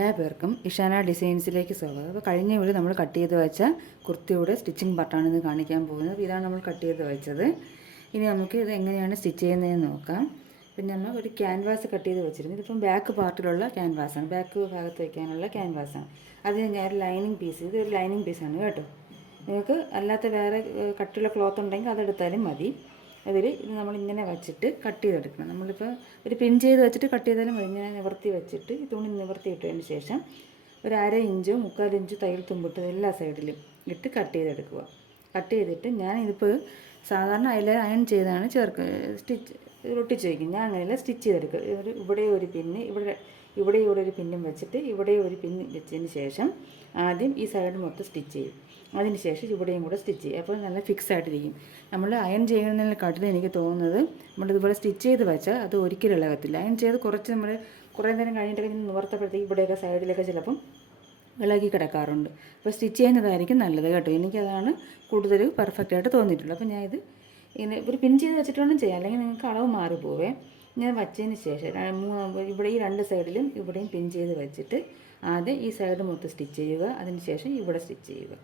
എല്ലാ പേർക്കും ഇഷാന ഡിസൈൻസിലേക്ക് സ്വാഗതം. അപ്പോൾ കഴിഞ്ഞ വീഡിയോ നമ്മൾ കട്ട് ചെയ്ത് വെച്ച കുർത്തിയുടെ സ്റ്റിച്ചിങ് പാർട്ടാണ് ഇത് കാണിക്കാൻ പോകുന്നത്. ഇതാണ് നമ്മൾ കട്ട് ചെയ്ത് വെച്ചത്. ഇനി നമുക്ക് ഇത് എങ്ങനെയാണ് സ്റ്റിച്ച് ചെയ്യുന്നതെന്ന് നോക്കാം. പിന്നെ നമ്മൾ ഒരു ക്യാൻവാസ് കട്ട് ചെയ്ത് വെച്ചിരുന്നു. ഇതിപ്പം ബാക്ക് പാർട്ടിലുള്ള ക്യാൻവാസാണ്, ബാക്ക് ഭാഗത്ത് വയ്ക്കാനുള്ള ക്യാൻവാസാണ്. അതിന് ഞാൻ ലൈനിങ് പീസ്, ഇതൊരു ലൈനിങ് പീസാണ് കേട്ടോ. നിങ്ങൾക്ക് അല്ലാത്ത വേറെ കട്ടുള്ള ക്ലോത്ത് ഉണ്ടെങ്കിൽ അതെടുത്താലും മതി. അതിൽ ഇത് നമ്മളിങ്ങനെ വെച്ചിട്ട് കട്ട് ചെയ്തെടുക്കണം. നമ്മളിപ്പോൾ ഒരു പിൻ ചെയ്ത് വെച്ചിട്ട് കട്ട് ചെയ്താലും മതി. ഇങ്ങനെ നിവർത്തി വെച്ചിട്ട് ഈ തുണി നിവർത്തി ഇട്ടതിന് ശേഷം ഒരു 1/2 ഇഞ്ചോ 3/4 ഇഞ്ചോ തയ്യൽ തുമ്പിട്ട് എല്ലാ സൈഡിലും ഇട്ട് കട്ട് ചെയ്തെടുക്കുക. കട്ട് ചെയ്തിട്ട് ഞാനിതിപ്പോൾ സാധാരണ അയൺ ചെയ്താണ് സ്റ്റിച്ച് ഒട്ടിച്ച് വയ്ക്കും. ഞാൻ അങ്ങനെയല്ല, സ്റ്റിച്ച് ചെയ്തെടുക്കുക. ഇവിടെ ഒരു പിന്ന്, ഇവിടെ ഒരു പിന്നും വെച്ചിട്ട് ഇവിടെ ഒരു പിന്ന് വെച്ചതിന് ശേഷം ആദ്യം ഈ സൈഡ് മൊത്തം സ്റ്റിച്ച് ചെയ്യും. അതിന് ശേഷം ഇവിടെയും കൂടെ സ്റ്റിച്ച് ചെയ്യും. അപ്പോൾ നല്ല ഫിക്സ് ആയിട്ടിരിക്കും. നമ്മൾ അയൺ ചെയ്യുന്നതിനെക്കാട്ടിലും എനിക്ക് തോന്നുന്നത് നമ്മളിതുപോലെ സ്റ്റിച്ച് ചെയ്ത് വെച്ചാൽ അത് ഒരിക്കലും ഇളകത്തില്ല. അയൺ ചെയ്ത് നമ്മൾ കുറേ നേരം കഴിഞ്ഞിട്ടൊക്കെ നിവർത്തപ്പോഴത്തേക്ക് ഇവിടെയൊക്കെ സൈഡിലൊക്കെ ചിലപ്പം ഇളകി കിടക്കാറുണ്ട്. അപ്പോൾ സ്റ്റിച്ച് ചെയ്യുന്നതായിരിക്കും നല്ലത് കേട്ടോ. എനിക്കതാണ് കൂടുതൽ പെർഫെക്റ്റായിട്ട് തോന്നിയിട്ടുള്ളത്. അപ്പോൾ ഞാൻ ഇത് ഇങ്ങനെ ഒരു പിൻ ചെയ്ത് വെച്ചിട്ട് വേണം ചെയ്യാം, അല്ലെങ്കിൽ നിങ്ങൾക്ക് അളവ് മാറിപ്പോവേ. ഞാൻ വച്ചതിന് ശേഷം ഇവിടെ ഈ 2 സൈഡിലും ഇവിടെയും പിൻ ചെയ്ത് വെച്ചിട്ട് ആദ്യം ഈ സൈഡ് മൊത്തം സ്റ്റിച്ച് ചെയ്യുക. അതിന് ശേഷം ഇവിടെ സ്റ്റിച്ച് ചെയ്യുക.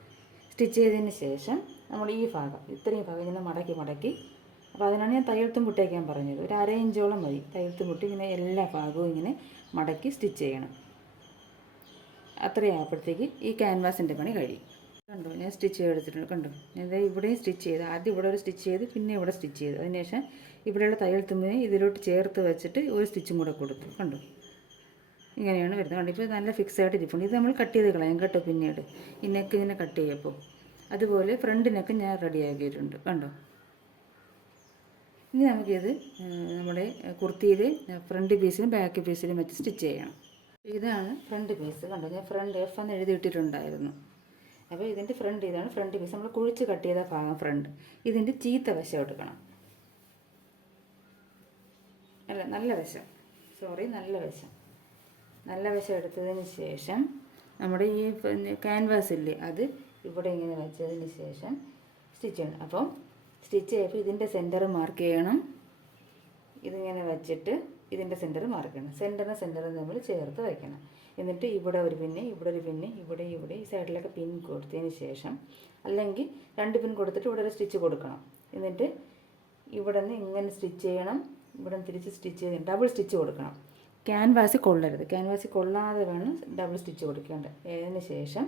സ്റ്റിച്ച് ചെയ്തതിന് ശേഷം നമ്മൾ ഈ ഭാഗം, ഇത്രയും ഭാഗം ഇങ്ങനെ മടക്കി, അപ്പോൾ അതിനാണ് ഞാൻ തയ്യൽ തുമ്പിട്ടേക്കാൻ പറഞ്ഞത്. ഒരു 1/2 ഇഞ്ചോളം മതി തയ്യൽ തുമ്പിട്ട് ഇങ്ങനെ എല്ലാ ഭാഗവും ഇങ്ങനെ മടക്കി സ്റ്റിച്ച് ചെയ്യണം. അത്രയാകുമ്പോഴത്തേക്ക് ഈ ക്യാൻവാസിൻ്റെ പണി കഴിയും. കണ്ടോ, ഞാൻ സ്റ്റിച്ച് ചെയ്തെടുത്തിട്ടുണ്ട്. കണ്ടോ, ഞാൻ ഇവിടെയും സ്റ്റിച്ച് ചെയ്ത്, ആദ്യം ഇവിടെ ഒരു സ്റ്റിച്ച് ചെയ്ത് പിന്നെ ഇവിടെ സ്റ്റിച്ച് ചെയ്തു. അതിനുശേഷം ഇവിടെയുള്ള തയ്യൽ തുമ്പിനെ ഇതിലോട്ട് ചേർത്ത് വെച്ചിട്ട് ഒരു സ്റ്റിച്ചും കൂടെ കൊടുത്തു. കണ്ടോ, ഇങ്ങനെയാണ് വരുന്നത്. കണ്ടോ, ഇപ്പോൾ നല്ല ഫിക്സ് ആയിട്ട് ഇരിപ്പുണ്ട്. ഇത് നമ്മൾ കട്ട് ചെയ്ത് കളയാം കേട്ടോ. പിന്നീട് ഈ നെക്ക് ഇങ്ങനെ കട്ട് ചെയ്യപ്പോൾ അതുപോലെ ഫ്രണ്ട് നെക്ക് ഞാൻ റെഡിയാക്കിയിട്ടുണ്ട്. കണ്ടോ, ഇനി നമുക്കിത് നമ്മുടെ കുർത്തിയിൽ ഫ്രണ്ട് പീസിലും ബാക്ക് പീസിലും വെച്ച് സ്റ്റിച്ച് ചെയ്യണം. ഇതാണ് ഫ്രണ്ട് പീസ്. കണ്ടോ, ഞാൻ ഫ്രണ്ട് F എന്ന് എഴുതിയിട്ടിട്ടുണ്ടായിരുന്നു. അപ്പോൾ ഇതിൻ്റെ ഫ്രണ്ട്, ഇതാണ് ഫ്രണ്ട് പീസ്. നമ്മൾ കുഴിച്ച് കട്ട് ചെയ്ത ഭാഗം ഫ്രണ്ട്. ഇതിൻ്റെ ചീത്ത വശം എടുക്കണം. നല്ല വശം എടുത്തതിന് ശേഷം നമ്മുടെ ഈ ക്യാൻവാസ് ഇല്ലേ, അത് ഇവിടെ ഇങ്ങനെ വെച്ചതിന് ശേഷം സ്റ്റിച്ച് ചെയ്യണം. അപ്പം സ്റ്റിച്ച് ചെയ്യുമ്പോൾ ഇതിൻ്റെ സെൻറ്റർ മാർക്ക് ചെയ്യണം. ഇതിങ്ങനെ വെച്ചിട്ട് ഇതിൻ്റെ സെൻറ്റർ മാർക്ക് ചെയ്യണം. സെൻറ്ററും നമ്മൾ ചേർത്ത് വയ്ക്കണം. എന്നിട്ട് ഇവിടെ ഒരു പിന്ന്, ഇവിടെ ഈ സൈഡിലൊക്കെ പിൻ കൊടുത്തതിന് ശേഷം, അല്ലെങ്കിൽ 2 പിൻ കൊടുത്തിട്ട് ഇവിടെ ഒരു സ്റ്റിച്ച് കൊടുക്കണം. എന്നിട്ട് ഇവിടെ നിന്ന് ഇങ്ങനെ സ്റ്റിച്ച് ചെയ്യണം. ഇവിടെ തിരിച്ച് സ്റ്റിച്ച് ചെയ്ത് ഡബിൾ സ്റ്റിച്ച് കൊടുക്കണം. ക്യാൻവാസിൽ കൊള്ളരുത്. ക്യാൻവാസിൽ കൊള്ളാതെ വേണം ഡബിൾ സ്റ്റിച്ച് കൊടുക്കേണ്ടത്. അതിന് ശേഷം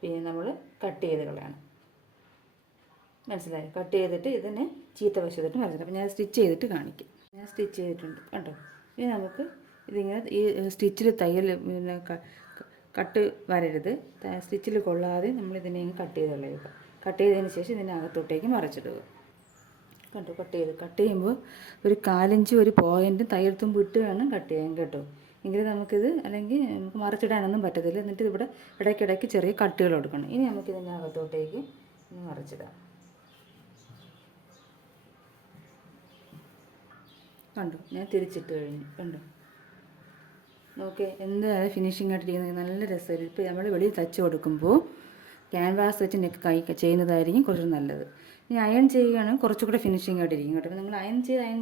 പിന്നെ നമ്മൾ കട്ട് ചെയ്ത് കളയണം. മനസ്സിലായി? കട്ട് ചെയ്തിട്ട് ഇതിനെ ചീത്ത വശത്തിട്ട് മറിച്ചിട്ട്. അപ്പോൾ ഞാൻ സ്റ്റിച്ച് ചെയ്തിട്ട് കാണിക്കും. ഞാൻ സ്റ്റിച്ച് ചെയ്തിട്ടുണ്ട് കണ്ടോ. ഇനി നമുക്ക് ഇതിങ്ങനെ ഈ സ്റ്റിച്ചിൽ തയ്യൽ പിന്നെ കട്ട് വരരുത്. സ്റ്റിച്ചിൽ കൊള്ളാതെ നമ്മളിതിനെ കട്ട് ചെയ്ത് കളയുക. കട്ട് ചെയ്തതിന് ശേഷം ഇതിനകത്തോട്ടേക്ക് മറിച്ചിടുക. കണ്ടോ, കട്ട് ചെയ്യുമ്പോൾ ഒരു 1/4 ഇഞ്ച് ഒരു പോയിൻ്റ് തയ്യൽ തുമ്പ് ഇട്ട് വേണം കട്ട് ചെയ്യാൻ കേട്ടോ. എങ്കിൽ നമുക്കിത്, അല്ലെങ്കിൽ നമുക്ക് മറിച്ചിടാനൊന്നും പറ്റത്തില്ല. എന്നിട്ട് ഇവിടെ ഇടയ്ക്കിടയ്ക്ക് ചെറിയ കട്ടുകൾ കൊടുക്കണം. ഇനി നമുക്കിതിനകത്തോട്ടേക്ക് മറിച്ചിടാം. കണ്ടോ, ഞാൻ തിരിച്ചിട്ട് കഴിഞ്ഞു. കണ്ടോ, നോക്കേ എന്തായാലും ഫിനിഷിംഗ് ആയിട്ടിരിക്കുന്നത് നല്ല രസമായിരിക്കും. ഇപ്പോൾ നമ്മൾ വെളിയിൽ തച്ച് കൊടുക്കുമ്പോൾ ക്യാൻവാസ് വെച്ച് നെക്ക് ചെയ്യുന്നതായിരിക്കും കുറച്ച് നല്ലത്. ഇനി അയൺ ചെയ്യുകയാണെങ്കിൽ കുറച്ചുകൂടെ ഫിനിഷിംഗ് ആയിട്ടിരിക്കും കേട്ടോ. നിങ്ങൾ അയൺ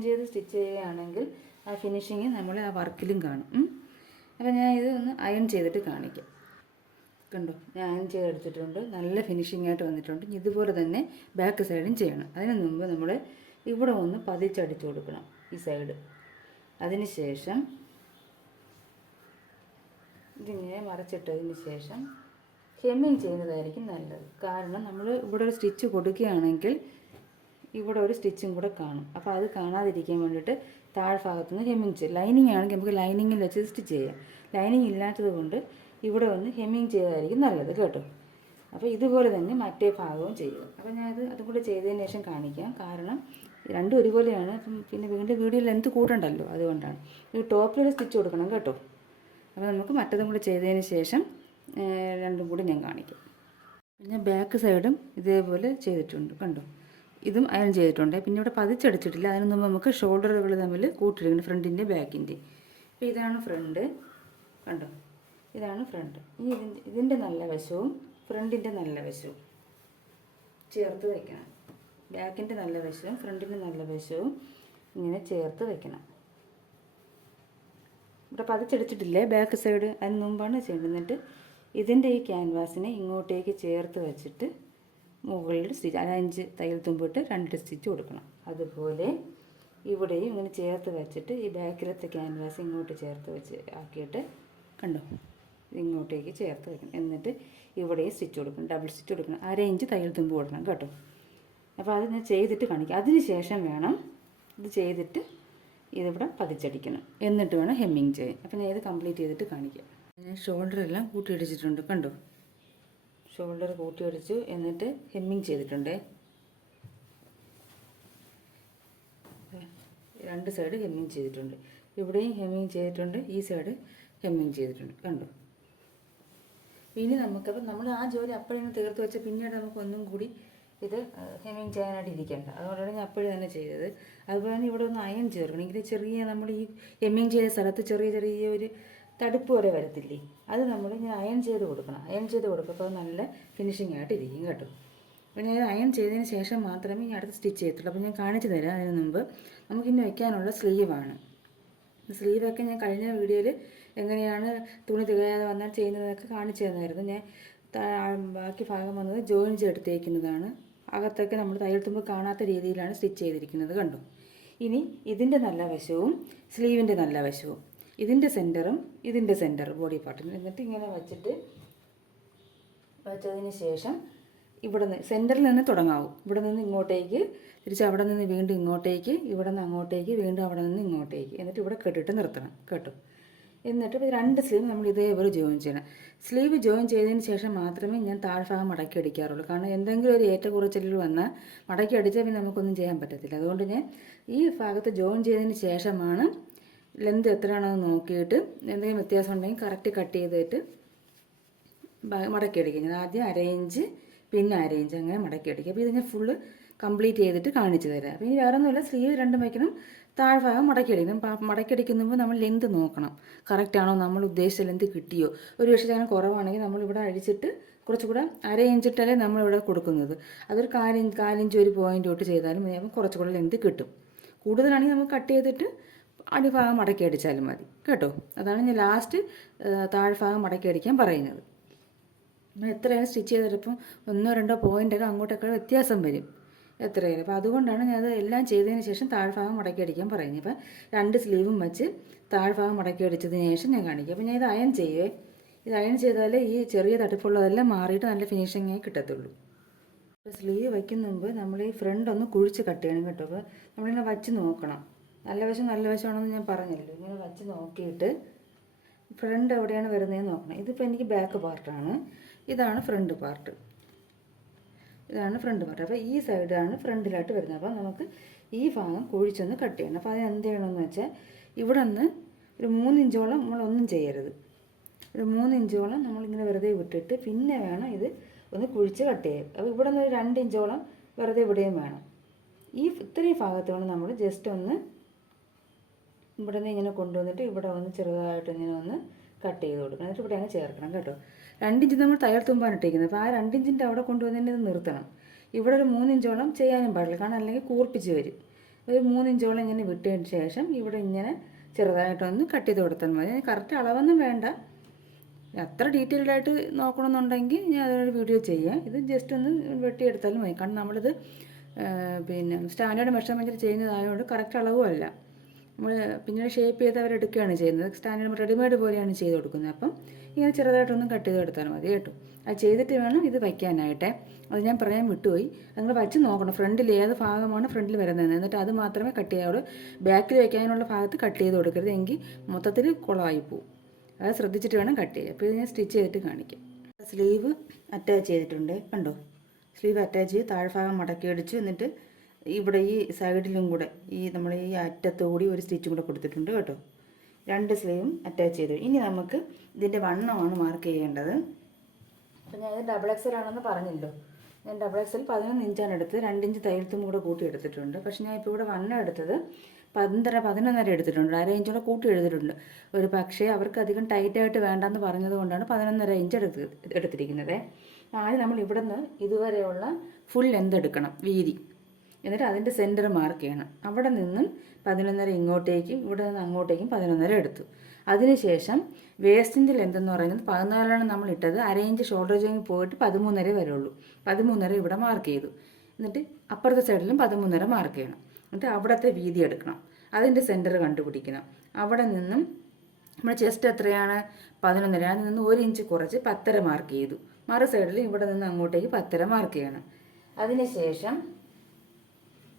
ചെയ്ത് സ്റ്റിച്ച് ചെയ്യുകയാണെങ്കിൽ ആ ഫിനിഷിങ് നമ്മൾ ആ വർക്കിലും കാണും. അപ്പോൾ ഞാൻ ഇത് ഒന്ന് അയൺ ചെയ്തിട്ട് കാണിക്കാം. കണ്ടോ, ഞാൻ അയൺ ചെയ്തെടുത്തിട്ടുണ്ട്. നല്ല ഫിനിഷിംഗ് ആയിട്ട് വന്നിട്ടുണ്ട്. ഇതുപോലെ തന്നെ ബാക്ക് സൈഡും ചെയ്യണം. അതിന് മുമ്പ് നമ്മൾ ഇവിടെ ഒന്ന് പതിച്ചടിച്ച് കൊടുക്കണം ഈ സൈഡ്. അതിന് ശേഷം ഇതിങ്ങനെ മറച്ചിട്ടതിന് ശേഷം ഹെമ്മിങ് ചെയ്യുന്നതായിരിക്കും നല്ലത്. കാരണം നമ്മൾ ഇവിടെ ഒരു സ്റ്റിച്ച് കൊടുക്കുകയാണെങ്കിൽ ഇവിടെ ഒരു സ്റ്റിച്ചും കൂടെ കാണും. അപ്പോൾ അത് കാണാതിരിക്കാൻ വേണ്ടിയിട്ട് താഴ്ഭാഗത്തു നിന്ന് ഹെമ്മിങ് ചെയ്യും. ലൈനിങ് ആണെങ്കിൽ നമുക്ക് ലൈനിങ്ങിൽ വെച്ച് സ്റ്റിച്ച് ചെയ്യാം. ലൈനിങ് ഇല്ലാത്തത് കൊണ്ട് ഇവിടെ ഒന്ന് ഹെമ്മിങ് ചെയ്തതായിരിക്കും നല്ലത് കേട്ടോ. അപ്പോൾ ഇതുപോലെ തന്നെ മറ്റേ ഭാഗവും ചെയ്യുക. അപ്പോൾ ഞാനത് അതും കൂടെ ചെയ്തതിന് ശേഷം കാണിക്കാം. കാരണം രണ്ടും ഒരുപോലെയാണ്. അപ്പം പിന്നെ വീണ്ടും വീഡിയോ ലെന്ത് കൂട്ടണ്ടല്ലോ, അതുകൊണ്ടാണ്. ഈ ടോപ്പിലൊരു സ്റ്റിച്ച് കൊടുക്കണം കേട്ടോ. അപ്പോൾ നമുക്ക് മറ്റതും കൂടെ ചെയ്തതിന് ശേഷം രണ്ടും കൂടി ഞാൻ കാണിക്കാം. ഞാൻ ബാക്ക് സൈഡും ഇതേപോലെ ചെയ്തിട്ടുണ്ട്. കണ്ടോ, ഇതും അയൺ ചെയ്തിട്ടുണ്ട്. പിന്നെ ഇവിടെ പതിച്ചടിച്ചിട്ടില്ല. അതിന് മുമ്പ് നമുക്ക് ഷോൾഡറുകൾ തമ്മിൽ കൂട്ടിയിടുന്നു, ഫ്രണ്ടിൻ്റെ ബാക്കിൻ്റെ. അപ്പോൾ ഇതാണ് ഫ്രണ്ട്. കണ്ടോ, ഇതാണ് ഫ്രണ്ട്. ഇനി ഇതിൻ്റെ നല്ല വശവും ഫ്രണ്ടിൻ്റെ നല്ല വശവും ചേർത്ത് വയ്ക്കണം. ബാക്കിൻ്റെ നല്ല വശവും ഫ്രണ്ടിൻ്റെ നല്ല വശവും ഇങ്ങനെ ചേർത്ത് വയ്ക്കണം. ഇവിടെ പതിച്ചടിച്ചിട്ടില്ലേ ബാക്ക് സൈഡ്, അതിന് മുമ്പാണ് ചെയ്യേണ്ടത്. എന്നിട്ട് ഇതിൻ്റെ ഈ ക്യാൻവാസിനെ ഇങ്ങോട്ടേക്ക് ചേർത്ത് വെച്ചിട്ട് മുകളിൽ സ്റ്റിച്ച് 5 തയ്യൽ തുമ്പിട്ട് 2 സ്റ്റിച്ച് കൊടുക്കണം. അതുപോലെ ഇവിടെയും ഇങ്ങനെ ചേർത്ത് വെച്ചിട്ട് ഈ ബാക്കിലത്തെ ക്യാൻവാസ് ഇങ്ങോട്ട് ചേർത്ത് വെച്ച് ആക്കിയിട്ട് കണ്ടോ ഇങ്ങോട്ടേക്ക് ചേർത്ത് വെക്കണം. എന്നിട്ട് ഇവിടെയും സ്റ്റിച്ച് കൊടുക്കണം, ഡബിൾ സ്റ്റിച്ച് കൊടുക്കണം, 1/2 ഇഞ്ച് തയ്യൽ തുമ്പ് കൊടുക്കണം കേട്ടോ. അപ്പോൾ അത് ഞാൻ ചെയ്തിട്ട് കാണിക്കാം. അതിന് ശേഷം വേണം ഇത് ചെയ്തിട്ട് ഇതിവിടെ പതിച്ചടിക്കണം, എന്നിട്ട് വേണം ഹെമ്മിങ് ചെയ്യാൻ. അപ്പോൾ ഞാൻ ഇത് കംപ്ലീറ്റ് ചെയ്തിട്ട് കാണിക്കാം. ഞാൻ ഷോൾഡറെല്ലാം കൂട്ടിയടിച്ചിട്ടുണ്ട് കണ്ടോ, ഷോൾഡർ കൂട്ടിയടിച്ചു. എന്നിട്ട് ഹെമ്മിങ് ചെയ്തിട്ടുണ്ട്, 2 സൈഡ് ഹെമ്മിങ് ചെയ്തിട്ടുണ്ട്. ഇവിടെയും ഹെമ്മിങ് ചെയ്തിട്ടുണ്ട്, ഈ സൈഡ് ഹെമ്മിങ് ചെയ്തിട്ടുണ്ട് കണ്ടോ. ഇനി നമുക്കപ്പോൾ നമ്മൾ ആ ജോലി അപ്പോഴാണ് തീർത്ത് വെച്ചാൽ പിന്നീട് നമുക്ക് ഒന്നും കൂടി ഇത് ഹെമ്മിങ് ചെയ്യാനായിട്ട് ഇരിക്കേണ്ട. അതുകൊണ്ടാണ് ഞാൻ അപ്പോഴും തന്നെ ചെയ്തത്. അതുപോലെ തന്നെ ഇവിടെ ഒന്ന് അയൺ ചേർക്കണം. എങ്കിൽ ചെറിയ നമ്മൾ ഈ ഹെമ്മിങ് ചെയ്ത സ്ഥലത്ത് ചെറിയ ചെറിയ ഒരു തടുപ്പ് വരെ വരത്തില്ലേ, അത് നമ്മൾ ഞാൻ അയൺ ചെയ്ത് കൊടുക്കണം. അയൺ ചെയ്ത് കൊടുക്കുമ്പോൾ നല്ല ഫിനിഷിംഗ് ആയിട്ട് ഇരിക്കും കേട്ടോ. അപ്പോൾ ഞാൻ അയൺ ചെയ്തതിന് ശേഷം മാത്രമേ ഞാൻ അടുത്ത് സ്റ്റിച്ച് ചെയ്യത്തുള്ളൂ. അപ്പോൾ ഞാൻ കാണിച്ചു തരാം. അതിന് മുമ്പ് നമുക്കിന്ന് വയ്ക്കാനുള്ള സ്ലീവാണ്. സ്ലീവൊക്കെ ഞാൻ കഴിഞ്ഞ വീഡിയോയിൽ എങ്ങനെയാണ് തുണി തികയാതെ വന്നാൽ ചെയ്യുന്നതൊക്കെ കാണിച്ചു തന്നായിരുന്നു. ഞാൻ ബാക്കി ഭാഗം വന്നത് ജോയിൻ ചെയ്തെടുത്തേക്കുന്നതാണ്. അകത്തൊക്കെ നമ്മൾ തയ്യൽ തുമ്പ് കാണാത്ത രീതിയിലാണ് സ്റ്റിച്ച് ചെയ്തിരിക്കുന്നത് കണ്ടോ. ഇനി ഇതിൻ്റെ നല്ല വശവും സ്ലീവിൻ്റെ നല്ല വശവും, ഇതിൻ്റെ സെൻറ്ററും ഇതിൻ്റെ സെൻറ്റർ ബോഡി പാർട്ടിന്, എന്നിട്ട് ഇങ്ങനെ വെച്ചതിന് ശേഷം ഇവിടെ നിന്ന് സെൻറ്ററിൽ നിന്ന് തുടങ്ങാവും. ഇവിടെ നിന്ന് ഇങ്ങോട്ടേക്ക് തിരിച്ച്, അവിടെ നിന്ന് വീണ്ടും ഇങ്ങോട്ടേക്ക്, ഇവിടെ നിന്ന് അങ്ങോട്ടേക്ക്, വീണ്ടും അവിടെ നിന്ന് ഇങ്ങോട്ടേക്ക്, എന്നിട്ട് ഇവിടെ കെട്ടിട്ട് നിർത്തണം കേട്ടോ. എന്നിട്ട് 2 സ്ലീവ് നമ്മൾ ഇതേപോലെ ജോയിൻ ചെയ്യണം. സ്ലീവ് ജോയിൻ ചെയ്തതിന് ശേഷം മാത്രമേ ഞാൻ താഴ്ഭാഗം മടക്കി അടിക്കാറുള്ളൂ. കാരണം എന്തെങ്കിലും ഒരു ഏറ്റക്കുറച്ചിൽ വന്നാൽ മടക്കി അടിച്ചാൽ പിന്നെ നമുക്കൊന്നും ചെയ്യാൻ പറ്റത്തില്ല. അതുകൊണ്ട് ഞാൻ ഈ ഭാഗത്ത് ജോയിൻ ചെയ്തതിന് ശേഷമാണ് ലെന്ത് എത്രയാണെന്ന് നോക്കിയിട്ട് എന്തെങ്കിലും വ്യത്യാസം ഉണ്ടെങ്കിൽ കറക്റ്റ് കട്ട് ചെയ്തിട്ട് മടക്കി അടിക്കുക. ഞാൻ ആദ്യം 1/2 ഇഞ്ച് പിന്നെ 1/2 ഇഞ്ച് അങ്ങനെ മടക്കി അടിക്കുക. അപ്പോൾ ഇത് ഞാൻ ഫുള്ള് കംപ്ലീറ്റ് ചെയ്തിട്ട് കാണിച്ചു തരാം. അപ്പോൾ ഇനി വേറെ ഒന്നുമില്ല, സ്ലീവ് 2 വയ്ക്കണം, താഴ്ഭാഗം മടക്കി അടിക്കണം. മടക്കി അടിക്കുമ്പോൾ നമ്മൾ ലെന്ത് നോക്കണം, കറക്റ്റാണോ, നമ്മൾ ഉദ്ദേശിച്ച ലെന്ത് കിട്ടിയോ. ഒരു പക്ഷേ അങ്ങനെ കുറവാണെങ്കിൽ നമ്മളിവിടെ അഴിച്ചിട്ട് കുറച്ചുകൂടെ 1/2 ഇഞ്ചിട്ടല്ലേ നമ്മളിവിടെ കൊടുക്കുന്നത്. അതൊരു 1/4 ഇഞ്ച് ഒരു പോയിൻ്റ് തൊട്ട് ചെയ്താലും അപ്പം കുറച്ചുകൂടെ ലെന്ത് കിട്ടും. കൂടുതലാണെങ്കിൽ നമുക്ക് കട്ട് ചെയ്തിട്ട് അടിഭാഗം മടക്കി അടിച്ചാലും മതി കേട്ടോ. അതാണ് ഞാൻ ലാസ്റ്റ് താഴ്ഭാഗം മടക്കി അടിക്കാൻ പറയുന്നത്. എത്രയാണ് സ്റ്റിച്ച് ചെയ്തിട്ടിപ്പം 1-2 പോയിൻ്റൊക്കെ അങ്ങോട്ടൊക്കെ വ്യത്യാസം വരും എത്രയായാലും. അപ്പോൾ അതുകൊണ്ടാണ് ഞാൻ അത് എല്ലാം ചെയ്തതിന് ശേഷം താഴ്ഭാഗം മടക്കി അടിക്കാൻ പറയുന്നത്. ഇപ്പം 2 സ്ലീവും വെച്ച് താഴ്ഭാഗം മടക്കി അടിച്ചതിന് ശേഷം ഞാൻ കാണിക്കും. അപ്പോൾ ഞാൻ ഇത് അയൺ ചെയ്യുവേ. ഇത് അയൺ ചെയ്താലേ ഈ ചെറിയ തടുപ്പുള്ളതെല്ലാം മാറിയിട്ട് നല്ല ഫിനിഷിംഗ് ആയി കിട്ടത്തുള്ളൂ. അപ്പോൾ സ്ലീവ് വയ്ക്കുന്ന മുമ്പ് നമ്മൾ ഈ ഫ്രണ്ട് ഒന്ന് കുഴിച്ച് കട്ട് ചെയ്യണം കേട്ടോ. അപ്പോൾ നമ്മളിങ്ങനെ വച്ച് നോക്കണം, നല്ല വശമാണെന്ന് ഞാൻ പറഞ്ഞല്ലോ. ഇങ്ങനെ വച്ച് നോക്കിയിട്ട് ഫ്രണ്ട് എവിടെയാണ് വരുന്നതെന്ന് നോക്കണം. ഇതിപ്പോൾ എനിക്ക് ബാക്ക് പാർട്ടാണ്, ഇതാണ് ഫ്രണ്ട് പാർട്ട്, അപ്പോൾ ഈ സൈഡാണ് ഫ്രണ്ടിലായിട്ട് വരുന്നത്. അപ്പോൾ നമുക്ക് ഈ ഭാഗം കുഴിച്ചൊന്ന് കട്ട് ചെയ്യണം. അപ്പോൾ അത് എന്ത് ചെയ്യണമെന്ന് വെച്ചാൽ ഇവിടെ നിന്ന് ഒരു 3 ഇഞ്ചോളം നമ്മളൊന്നും ചെയ്യരുത്. ഒരു 3 ഇഞ്ചോളം നമ്മളിങ്ങനെ വെറുതെ വിട്ടിട്ട് പിന്നെ വേണം ഇത് ഒന്ന് കുഴിച്ച് കട്ട് ചെയ്യാൻ. അപ്പോൾ ഇവിടെ നിന്ന് ഒരു 2 ഇഞ്ചോളം വെറുതെ ഇവിടെയും വേണം. ഇത്രയും ഭാഗത്ത് വേണം നമ്മൾ ജസ്റ്റ് ഒന്ന് ഇവിടെ നിന്ന് ഇങ്ങനെ കൊണ്ടുവന്നിട്ട് ഇവിടെ ഒന്ന് ചെറുതായിട്ട് ഇങ്ങനെ ഒന്ന് കട്ട് ചെയ്ത് കൊടുക്കണം. എന്നിട്ട് ഇവിടെ അങ്ങ് ചേർക്കണം കേട്ടോ. 2 ഇഞ്ച് നമ്മൾ തയ്യൽ തുമ്പാണ് ഇട്ടിരിക്കുന്നത്. അപ്പോൾ ആ 2 ഇഞ്ചിൻ്റെ അവിടെ കൊണ്ടുവന്നിട്ട് ഇത് നിർത്തണം. ഇവിടെ ഒരു 3 ഇഞ്ചോളം ചെയ്യാനും പാടില്ല, കാരണം അല്ലെങ്കിൽ കൂർപ്പിച്ച് വരും. ഒരു 3 ഇഞ്ചോളം ഇങ്ങനെ വിട്ടതിന് ശേഷം ഇവിടെ ഇങ്ങനെ ചെറുതായിട്ടൊന്ന് കട്ട് ചെയ്ത് കൊടുത്താൽ മതി. കറക്റ്റ് അളവൊന്നും വേണ്ട, അത്ര ഡീറ്റെയിൽഡായിട്ട് നോക്കണമെന്നുണ്ടെങ്കിൽ ഞാൻ അതൊരു വീഡിയോ ചെയ്യാം. ഇത് ജസ്റ്റ് ഒന്ന് വെട്ടിയെടുത്താലും മതി, കാരണം നമ്മളിത് പിന്നെ സ്റ്റാൻഡേർഡ് മെഷർമെൻറ്റിൽ ചെയ്യുന്നതായതുകൊണ്ട് കറക്റ്റ് അളവും അല്ല. നമ്മൾ പിന്നീട് ഷേപ്പ് ചെയ്ത് അവരെടുക്കുകയാണ് ചെയ്യുന്നത്. സ്റ്റാൻഡേർഡ് റെഡിമെയ്ഡ് പോലെയാണ് ചെയ്ത് കൊടുക്കുന്നത്. അപ്പം ഇങ്ങനെ ചെറുതായിട്ടൊന്നും കട്ട് ചെയ്ത് എടുത്താൽ മതി കേട്ടോ. അത് ചെയ്തിട്ട് വേണം ഇത് വയ്ക്കാനായിട്ടേ. അത് ഞാൻ പറയാൻ വിട്ടുപോയി. നിങ്ങൾ വച്ച് നോക്കണം ഫ്രണ്ടിൽ ഏത് ഭാഗമാണ് ഫ്രണ്ടിൽ വരുന്നത്, എന്നിട്ട് അത് മാത്രമേ കട്ട് ചെയ്യാവുള്ളൂ. ബാക്കിൽ വയ്ക്കാനുള്ള ഭാഗത്ത് കട്ട് ചെയ്ത് കൊടുക്കരുത്, എങ്കിൽ മൊത്തത്തിൽ കുളമായി പോവും. അത് ശ്രദ്ധിച്ചിട്ട് വേണം കട്ട് ചെയ്യുക. അപ്പോൾ ഇത് ഞാൻ സ്റ്റിച്ച് ചെയ്തിട്ട് കാണിക്കാം. സ്ലീവ് അറ്റാച്ച് ചെയ്തിട്ടുണ്ട് കണ്ടോ. സ്ലീവ് അറ്റാച്ച് ചെയ്ത് താഴ്ഭാഗം മടക്കി അടിച്ചു. എന്നിട്ട് ഇവിടെ ഈ സൈഡിലും കൂടെ ഈ നമ്മൾ ഈ അറ്റത്തുകൂടി ഒരു സ്റ്റിച്ചും കൂടെ കൊടുത്തിട്ടുണ്ട് കേട്ടോ. 2 സ്ലീവും അറ്റാച്ച് ചെയ്തു. ഇനി നമുക്ക് ഇതിൻ്റെ വണ്ണമാണ് മാർക്ക് ചെയ്യേണ്ടത്. അപ്പോൾ ഞാൻ ഇത് ഡബിൾ എക്സൽ ആണെന്ന് പറഞ്ഞല്ലോ. ഞാൻ ഡബിൾ എക്സൽ 11 ഇഞ്ചാണ് എടുത്തത്. 2 ഇഞ്ച് തയ്യൽത്തും കൂടെ കൂട്ടി എടുത്തിട്ടുണ്ട്. പക്ഷേ ഞാൻ ഇപ്പോൾ ഇവിടെ വണ്ണം എടുത്തത് 11.5 എടുത്തിട്ടുണ്ട്. 1/2 ഇഞ്ചോടെ കൂട്ടി എടുത്തിട്ടുണ്ട്. ഒരു പക്ഷേ അവർക്ക് അധികം ടൈറ്റായിട്ട് വേണ്ടെന്ന് പറഞ്ഞത് കൊണ്ടാണ് 11.5 ഇഞ്ച് എടുത്തിരിക്കുന്നത്. ആദ്യം നമ്മൾ ഇവിടെ നിന്ന് ഇതുവരെയുള്ള ഫുൾ ലെന്ത് എടുക്കണം, വീതി. എന്നിട്ട് അതിൻ്റെ സെൻറ്റർ മാർക്ക് ചെയ്യണം. അവിടെ നിന്നും 11.5 ഇങ്ങോട്ടേക്കും ഇവിടെ നിന്ന് അങ്ങോട്ടേക്കും 11.5 എടുത്തു. അതിനുശേഷം വേസ്റ്റിൻ്റെ ലെന്ത് എന്ന് പറയുന്നത് 14 നമ്മൾ ഇട്ടത്, അരയിഞ്ച് ഷോൾഡർ ജോയിൻ പോയിട്ട് 13.5 വരുള്ളൂ. 13.5 ഇവിടെ മാർക്ക് ചെയ്തു. എന്നിട്ട് അപ്പുറത്തെ സൈഡിലും 13.5 മാർക്ക് ചെയ്യണം. എന്നിട്ട് അവിടുത്തെ വീതി എടുക്കണം, അതിൻ്റെ സെൻറ്റർ കണ്ടുപിടിക്കണം. അവിടെ നിന്നും നമ്മുടെ ചെസ്റ്റ് എത്രയാണ് 11.5, അതിൽ നിന്ന് 1 ഇഞ്ച് കുറച്ച് 10.5 മാർക്ക് ചെയ്തു. മറു സൈഡിൽ ഇവിടെ നിന്ന് അങ്ങോട്ടേക്ക് 10.5 മാർക്ക് ചെയ്യണം. അതിനുശേഷം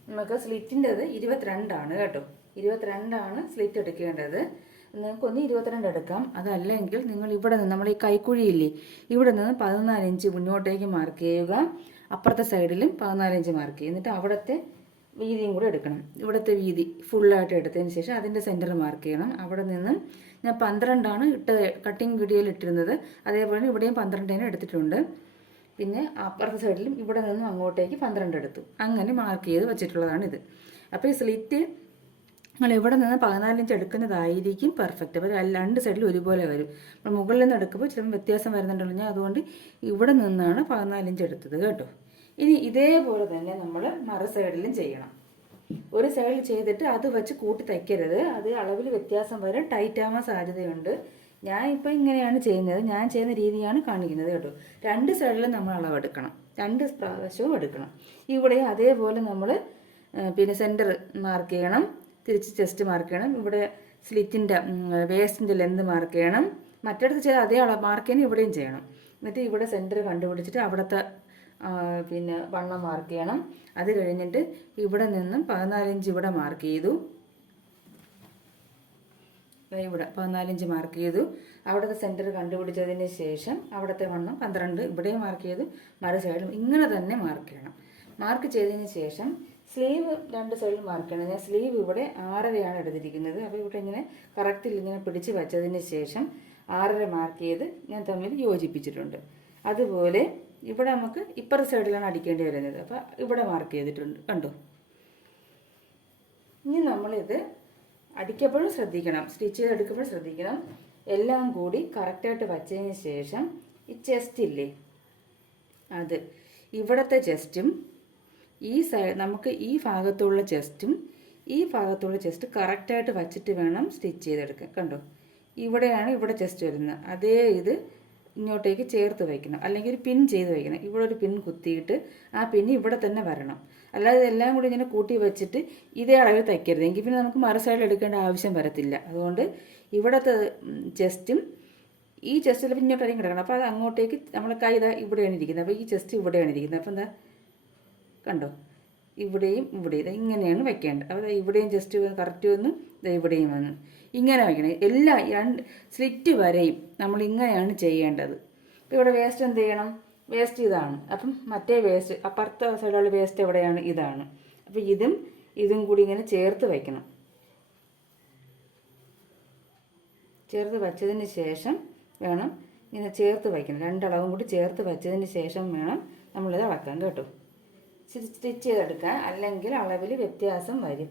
നമുക്ക് സ്ലിറ്റിൻ്റെത് 22 കേട്ടോ, 22 സ്ലിറ്റ് എടുക്കേണ്ടത്. നിങ്ങൾക്കൊന്ന് 22 എടുക്കാം, അതല്ലെങ്കിൽ നിങ്ങൾ ഇവിടെ നിന്ന് നമ്മൾ ഈ കൈക്കുഴിയില്ലേ, ഇവിടെ നിന്ന് 14 ഇഞ്ച് മുന്നോട്ടേക്ക് മാർക്ക് ചെയ്യുക. അപ്പുറത്തെ സൈഡിലും 14 ഇഞ്ച് മാർക്ക് ചെയ്യുക. എന്നിട്ട് അവിടുത്തെ വീതിയും കൂടെ എടുക്കണം. ഇവിടുത്തെ വീതി ഫുള്ളായിട്ട് എടുത്തതിന് ശേഷം അതിൻ്റെ സെൻറ്റർ മാർക്ക് ചെയ്യണം. അവിടെ നിന്ന് ഞാൻ 12 ഇട്ട് കട്ടിങ് വീഡിയോയിൽ ഇട്ടിരുന്നത്, അതേപോലെ ഇവിടെയും 12 എടുത്തിട്ടുണ്ട്. പിന്നെ അപ്പുറത്തെ സൈഡിലും ഇവിടെ നിന്നും അങ്ങോട്ടേക്ക് 12 എടുത്തു. അങ്ങനെ മാർക്ക് ചെയ്ത് വെച്ചിട്ടുള്ളതാണിത്. അപ്പോൾ ഈ സ്ലിറ്റ് നിങ്ങൾ ഇവിടെ നിന്ന് 14 ഇഞ്ച് എടുക്കുന്നതായിരിക്കും പെർഫെക്റ്റ്. അപ്പോൾ രണ്ട് സൈഡിലും ഒരുപോലെ വരും. അപ്പോൾ മുകളിൽ നിന്ന് എടുക്കുമ്പോൾ ചിലപ്പോൾ വ്യത്യാസം വരുന്നുണ്ടല്ലോ, ഞാൻ അതുകൊണ്ട് ഇവിടെ നിന്നാണ് 14 ഇഞ്ച് എടുത്തത് കേട്ടോ. ഇനി ഇതേപോലെ തന്നെ നമ്മൾ മറു സൈഡിലും ചെയ്യണം. ഒരു സൈഡിൽ ചെയ്തിട്ട് അത് വെച്ച് കൂട്ടി തയ്ക്കരുത്, അത് അളവിൽ വ്യത്യാസം വരെ ടൈറ്റ് ആവാൻ സാധ്യതയുണ്ട്. ഞാൻ ഇപ്പോൾ ഇങ്ങനെയാണ് ചെയ്യുന്നത്, ഞാൻ ചെയ്യുന്ന രീതിയാണ് കാണിക്കുന്നത് കേട്ടോ. രണ്ട് സൈഡിലും നമ്മൾ അളവെടുക്കണം, 2 പ്രാവശ്യവും എടുക്കണം. ഇവിടെ അതേപോലെ നമ്മൾ പിന്നെ സെൻറ്റർ മാർക്ക് ചെയ്യണം, തിരിച്ച് ചെസ്റ്റ് മാർക്ക് ചെയ്യണം, ഇവിടെ സ്ലിറ്റിൻ്റെ വേസ്റ്റിൻ്റെ ലെന്ത് മാർക്ക് ചെയ്യണം. മറ്റിടത്ത് ചെയ്ത് അതേ അളവ് മാർക്ക് ചെയ്യണം, ഇവിടെയും ചെയ്യണം. എന്നിട്ട് ഇവിടെ സെൻറ്റർ കണ്ടുപിടിച്ചിട്ട് അവിടുത്തെ പിന്നെ വണ്ണം മാർക്ക് ചെയ്യണം. അത് കഴിഞ്ഞിട്ട് ഇവിടെ നിന്നും 14 ഇഞ്ച് ഇവിടെ മാർക്ക് ചെയ്തു, ഇവിടെ 14 ഇഞ്ച് മാർക്ക് ചെയ്തു. അവിടുത്തെ സെൻറ്റർ കണ്ടുപിടിച്ചതിന് ശേഷം അവിടുത്തെ വണ്ണം 12 ഇവിടെയും മാർക്ക് ചെയ്തു, മറു സൈഡിലും ഇങ്ങനെ തന്നെ മാർക്ക് ചെയ്യണം. മാർക്ക് ചെയ്തതിന് ശേഷം സ്ലീവ് 2 സൈഡിൽ മാർക്ക് ചെയ്യണം. ഞാൻ സ്ലീവ് ഇവിടെ 6.5 എടുത്തിരിക്കുന്നത്. അപ്പോൾ ഇവിടെ ഇങ്ങനെ കറക്റ്റിൽ ഇങ്ങനെ പിടിച്ച് വച്ചതിന് ശേഷം 6.5 മാർക്ക് ചെയ്ത് ഞാൻ തമ്മിൽ യോജിപ്പിച്ചിട്ടുണ്ട്. അതുപോലെ ഇവിടെ നമുക്ക് ഇപ്പുറത്തെ സൈഡിലാണ് അടിക്കേണ്ടി വരുന്നത്. അപ്പോൾ ഇവിടെ മാർക്ക് ചെയ്തിട്ടുണ്ട് കണ്ടോ. ഇനി നമ്മളിത് അടിക്കപ്പോഴും ശ്രദ്ധിക്കണം, സ്റ്റിച്ച് ചെയ്തെടുക്കുമ്പോഴും ശ്രദ്ധിക്കണം. എല്ലാം കൂടി കറക്റ്റായിട്ട് വച്ചതിന് ശേഷം ഈ ചെസ്റ്റ് ഇല്ലേ, അത് ഇവിടുത്തെ ചെസ്റ്റും ഈ സൈഡ് നമുക്ക് ഈ ഭാഗത്തുള്ള ചെസ്റ്റും ഈ ഭാഗത്തുള്ള ചെസ്റ്റ് കറക്റ്റായിട്ട് വച്ചിട്ട് വേണം സ്റ്റിച്ച് ചെയ്തെടുക്കാൻ. കണ്ടോ, ഇവിടെയാണ് ഇവിടെ ചെസ്റ്റ് വരുന്നത്, അതേ ഇത് ഇങ്ങോട്ടേക്ക് ചേർത്ത് വയ്ക്കണം, അല്ലെങ്കിൽ ഒരു പിൻ ചെയ്ത് വയ്ക്കണം. ഇവിടെ ഒരു പിൻ കുത്തിയിട്ട് ആ പിൻ ഇവിടെ തന്നെ വരണം. അല്ലാതെ ഇതെല്ലാം കൂടി ഇങ്ങനെ കൂട്ടി വെച്ചിട്ട് ഇതേ അളവിൽ തയ്ക്കരുത്, എങ്കിൽ പിന്നെ നമുക്ക് മറു സൈഡിൽ എടുക്കേണ്ട ആവശ്യം വരത്തില്ല. അതുകൊണ്ട് ഇവിടുത്തെ ചെസ്റ്റും ഈ ചെസ്റ്റിൽ ഇങ്ങോട്ടായിരിക്കും കിടക്കണം. അപ്പോൾ അത് അങ്ങോട്ടേക്ക് നമ്മൾ കൈ ഇതാ ഇവിടെയാണ് ഇരിക്കുന്നത്, അപ്പോൾ ഈ ചെസ്റ്റ് ഇവിടെയാണ് ഇരിക്കുന്നത്. അപ്പോൾ എന്താ കണ്ടോ, ഇവിടെയും ഇവിടെയും ഇങ്ങനെയാണ് വെക്കേണ്ടത്. അപ്പോൾ ഇവിടെയും ജസ്റ്റ് കറക്റ്റ് വന്നു, ഇവിടെയും വന്നു, ഇങ്ങനെ വയ്ക്കണം. എല്ലാ 2 സ്ലിറ്റ് വരെയും നമ്മൾ ഇങ്ങനെയാണ് ചെയ്യേണ്ടത്. അപ്പോൾ ഇവിടെ വേസ്റ്റ് എന്ത് ചെയ്യണം, വേസ്റ്റ് ഇതാണ്. അപ്പം മറ്റേ വേസ്റ്റ് അപ്പുറത്തെ സൈഡിലുള്ള വേസ്റ്റ് എവിടെയാണ്, ഇതാണ്. അപ്പോൾ ഇതും കൂടി ഇങ്ങനെ ചേർത്ത് വയ്ക്കണം. ചേർത്ത് വച്ചതിന് ശേഷം വേണം ഇങ്ങനെ ചേർത്ത് വയ്ക്കണം. 2 അളവും കൂടി ചേർത്ത് വച്ചതിന് ശേഷം വേണം നമ്മളിത് അളക്കാൻ കേട്ടോ, സ്റ്റിച്ച് ചെയ്തെടുക്കാൻ. അല്ലെങ്കിൽ അളവിൽ വ്യത്യാസം വരും.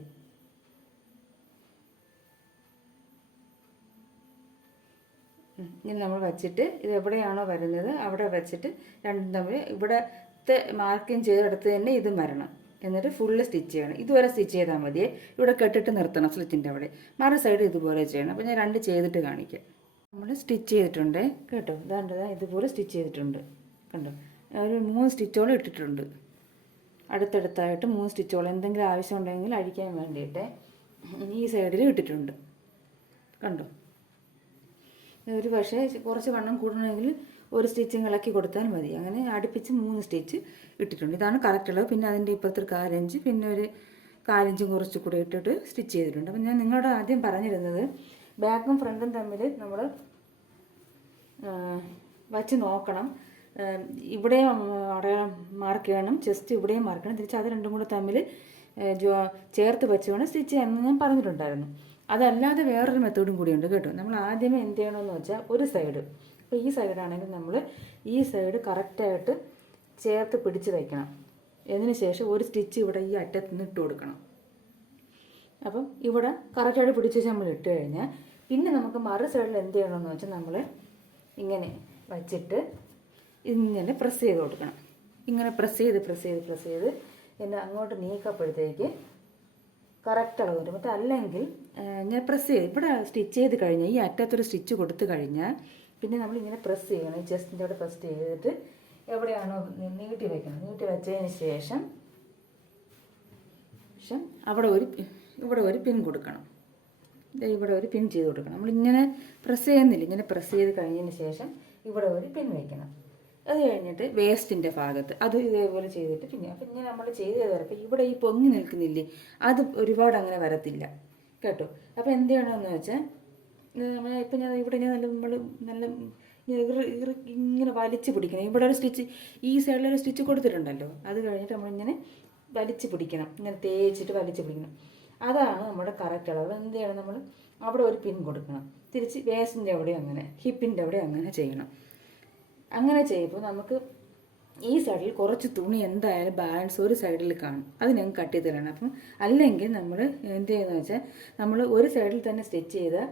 ഇനി നമ്മൾ വച്ചിട്ട് ഇത് എവിടെയാണോ വരുന്നത് അവിടെ വെച്ചിട്ട് രണ്ടും തമ്മിൽ ഇവിടത്തെ മാർക്കിങ് ചെയ്തെടുത്ത് തന്നെ ഇതും വരണം. എന്നിട്ട് ഫുള്ള് സ്റ്റിച്ച് ചെയ്യണം. ഇതുവരെ സ്റ്റിച്ച് ചെയ്താൽ മതിയേ. ഇവിടെ കെട്ടിട്ട് നിർത്തണം സ്ലിറ്റിൻ്റെ അവിടെ. മറു സൈഡ് ഇതുപോലെ ചെയ്യണം. അപ്പോൾ ഞാൻ 2 ചെയ്തിട്ട് കാണിക്കാം. നമ്മൾ സ്റ്റിച്ച് ചെയ്തിട്ടുണ്ട് കേട്ടോ, ഇതുപോലെ സ്റ്റിച്ച് ചെയ്തിട്ടുണ്ട് കണ്ടോ. ഒരു 3 സ്റ്റിച്ചോളം ഇട്ടിട്ടുണ്ട്, അടുത്തടുത്തായിട്ട് 3 സ്റ്റിച്ചോളം. എന്തെങ്കിലും ആവശ്യമുണ്ടെങ്കിൽ അഴിക്കാൻ വേണ്ടിയിട്ട് ഈ സൈഡിൽ ഇട്ടിട്ടുണ്ട് കണ്ടോ. ഒരു പക്ഷേ കുറച്ച് വണ്ണം കൂടണമെങ്കിൽ ഒരു സ്റ്റിച്ചിങ് ഇളക്കി കൊടുത്താൽ മതി. അങ്ങനെ അടുപ്പിച്ച് 3 സ്റ്റിച്ച് ഇട്ടിട്ടുണ്ട്. ഇതാണ് കറക്റ്റ് ഉള്ളത്. പിന്നെ അതിൻ്റെ ഇപ്പുറത്ത് 1/4 ഇഞ്ച്, പിന്നെ ഒരു 1/4 ഇഞ്ചും കുറച്ച് കൂടെ ഇട്ടിട്ട് സ്റ്റിച്ച് ചെയ്തിട്ടുണ്ട്. അപ്പം ഞാൻ നിങ്ങളോട് ആദ്യം പറഞ്ഞിരുന്നത് ബാക്കും ഫ്രണ്ടും തമ്മിൽ നമ്മൾ വച്ച് നോക്കണം. ഇവിടെയും അടയാളം മാർക്ക് ചെയ്യണം, ചെസ്റ്റ് ഇവിടെയും മാർക്ക് ചെയ്യണം. തിരിച്ച് അത് രണ്ടും കൂടെ തമ്മിൽ ചേർത്ത് വെച്ച് വേണം സ്റ്റിച്ച് ചെയ്യാമെന്ന് ഞാൻ പറഞ്ഞിട്ടുണ്ടായിരുന്നു. അതല്ലാതെ വേറൊരു മെത്തേഡും കൂടിയുണ്ട് കേട്ടോ. നമ്മൾ ആദ്യമേ എന്ത് ചെയ്യണമെന്ന് വെച്ചാൽ ഒരു സൈഡ്, ഇപ്പോൾ ഈ സൈഡാണെങ്കിൽ നമ്മൾ ഈ സൈഡ് കറക്റ്റായിട്ട് ചേർത്ത് പിടിച്ച് വയ്ക്കണം. അതിന് ശേഷം ഒരു സ്റ്റിച്ച് ഇവിടെ ഈ അറ്റത്ത് നിന്ന് ഇട്ട് കൊടുക്കണം. അപ്പം ഇവിടെ കറക്റ്റായിട്ട് പിടിച്ച് വെച്ച് നമ്മൾ ഇട്ട് കഴിഞ്ഞാൽ പിന്നെ നമുക്ക് മറു സൈഡിൽ എന്ത് ചെയ്യണമെന്ന് വെച്ചാൽ നമ്മൾ ഇങ്ങനെ വച്ചിട്ട് ഇങ്ങനെ പ്രസ് ചെയ്ത് കൊടുക്കണം. ഇങ്ങനെ പ്രസ് ചെയ്ത് എന്നെ അങ്ങോട്ട് നീക്കപ്പോഴത്തേക്ക് കറക്റ്റ് അളവ് വരും. എന്നിട്ട് അല്ലെങ്കിൽ ഞാൻ പ്രസ് ചെയ്ത് ഇവിടെ സ്റ്റിച്ച് ചെയ്ത് കഴിഞ്ഞാൽ ഈ അറ്റത്തൊരു സ്റ്റിച്ച് കൊടുത്തു കഴിഞ്ഞാൽ പിന്നെ നമ്മളിങ്ങനെ പ്രസ് ചെയ്യണം. ഈ ചെസ്റ്റിൻ്റെ അവിടെ പ്രസ് ചെയ്തിട്ട് എവിടെയാണോ നീട്ടി വെക്കണം, നീട്ടി വെച്ചതിന് ശേഷം ഇവിടെ ഒരു പിൻ കൊടുക്കണം. ഇവിടെ ഒരു പിൻ ചെയ്ത് കൊടുക്കണം. നമ്മളിങ്ങനെ പ്രസ് ചെയ്യുന്നില്ല, ഇങ്ങനെ പ്രസ് ചെയ്ത് കഴിഞ്ഞതിന് ശേഷം ഇവിടെ ഒരു പിൻ വയ്ക്കണം. അത് കഴിഞ്ഞിട്ട് വേസ്റ്റിൻ്റെ ഭാഗത്ത് അത് ഇതേപോലെ ചെയ്തിട്ട് പിന്നെ അപ്പം ഇങ്ങനെ നമ്മൾ ചെയ്ത് വരപ്പോൾ ഇവിടെ ഈ പൊങ്ങി നിൽക്കുന്നില്ലേ, അത് ഒരുപാട് അങ്ങനെ വരത്തില്ല കേട്ടോ. അപ്പോൾ എന്ത് ചെയ്യണമെന്ന് വെച്ചാൽ ഇപ്പം ഞാൻ ഇവിടെ നല്ല ഇങ്ങനെ വലിച്ച് പിടിക്കണം. ഇവിടെ ഒരു സ്റ്റിച്ച് ഈ സൈഡിലൊരു സ്റ്റിച്ച് കൊടുത്തിട്ടുണ്ടല്ലോ, അത് കഴിഞ്ഞിട്ട് നമ്മളിങ്ങനെ വലിച്ച് പിടിക്കണം, ഇങ്ങനെ തേച്ചിട്ട് വലിച്ച് പിടിക്കണം. അതാണ് നമ്മുടെ കറക്റ്റ് അളവ്. എന്ത് ചെയ്യണം, നമ്മൾ അവിടെ ഒരു പിൻ കൊടുക്കണം, തിരിച്ച് വേസ്റ്റിൻ്റെ അവിടെ അങ്ങനെ ഹിപ്പിൻ്റെ അവിടെ അങ്ങനെ ചെയ്യണം. അങ്ങനെ ചെയ്യുമ്പോൾ നമുക്ക് ഈ സൈഡിൽ കുറച്ച് തുണി എന്തായാലും ബാലൻസ് ഒരു സൈഡിൽ കാണും, അത് ഞങ്ങൾക്ക് കട്ട് ചെയ്ത് തരണം. അപ്പം അല്ലെങ്കിൽ നമ്മൾ എന്ത് ചെയ്യുന്നത് വെച്ചാൽ നമ്മൾ ഒരു സൈഡിൽ തന്നെ സ്റ്റിച്ച് ചെയ്താൽ